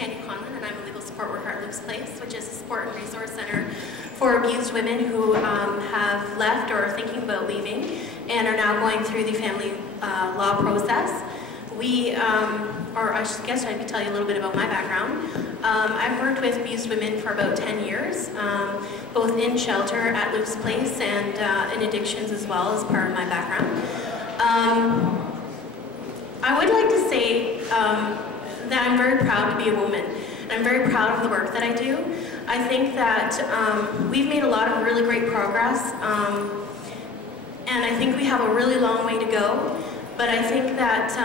And I'm a legal support worker at Luke's Place, which is a support and resource center for abused women who have left or are thinking about leaving and are now going through the family law process. We, or I guess I could tell you a little bit about my background. I've worked with abused women for about 10 years, both in shelter at Luke's Place and in addictions as well as part of my background. I would like to say that I'm very proud to be a woman. I'm very proud of the work that I do. I think that we've made a lot of really great progress, and I think we have a really long way to go. But I think that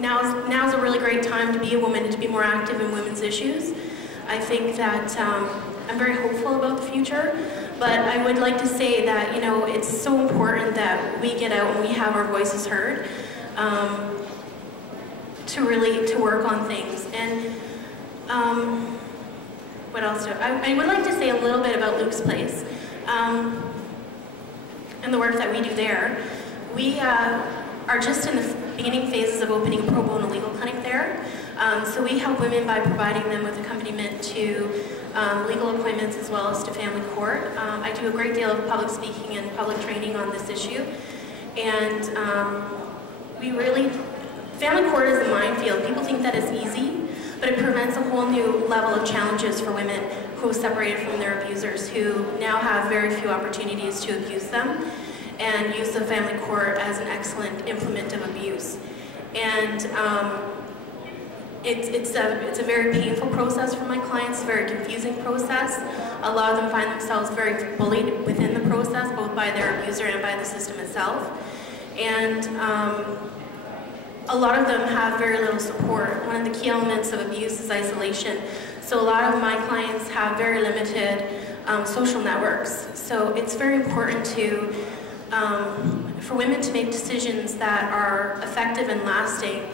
now's a really great time to be a woman and to be more active in women's issues. I think that I'm very hopeful about the future, but I would like to say that, you know, it's so important that we get out and we have our voices heard to work on things. And what else I would like to say a little bit about Luke's Place and the work that we do there. We are just in the beginning phases of opening a pro bono legal clinic there. So we help women by providing them with accompaniment to legal appointments as well as to family court. I do a great deal of public speaking and public training on this issue. And family court is a minefield. People think that it's easy, but it prevents a whole new level of challenges for women who are separated from their abusers, who now have very few opportunities to abuse them, and use the family court as an excellent implement of abuse. And it's a very painful process for my clients, a very confusing process. A lot of them find themselves very bullied within the process, both by their abuser and by the system itself. And a lot of them have very little support. One of the key elements of abuse is isolation. So a lot of my clients have very limited social networks. So it's very important for women to make decisions that are effective and lasting.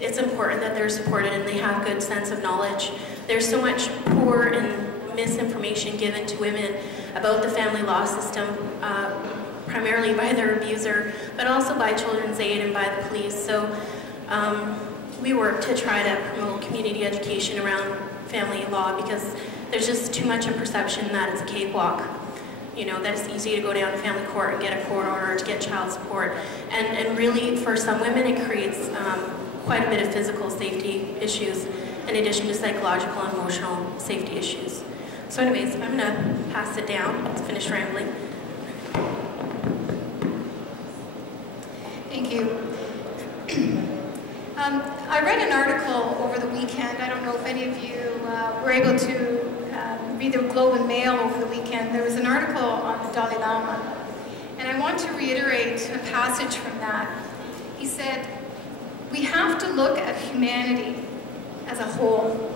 It's important that they're supported and they have good sense of knowledge. There's so much poor and misinformation given to women about the family law system, primarily by their abuser, but also by Children's Aid and by the police. So we work to try to promote community education around family law, because there's just too much a perception that it's a cakewalk. You know, that it's easy to go down to family court and get a court order to get child support. And really, for some women, it creates quite a bit of physical safety issues, in addition to psychological and emotional safety issues. So anyways, I'm gonna pass it down to finish rambling. Thank you. I read an article over the weekend. I don't know if any of you were able to read the Globe and Mail over the weekend. There was an article on the Dalai Lama, and I want to reiterate a passage from that. He said, "We have to look at humanity as a whole.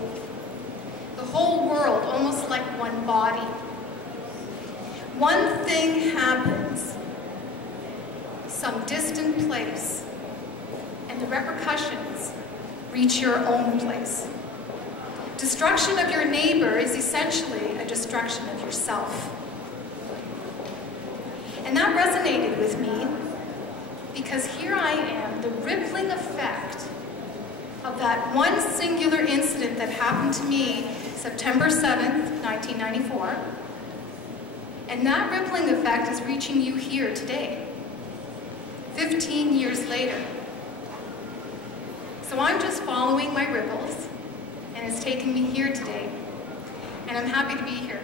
The whole world, almost like one body. One thing happens, some distant place, and the repercussions reach your own place. Destruction of your neighbor is essentially a destruction of yourself." And that resonated with me, because here I am, the rippling effect of that one singular incident that happened to me September 7th, 1994, and that rippling effect is reaching you here today, 15 years later. So I'm just following my ripples, and it's taken me here today, and I'm happy to be here.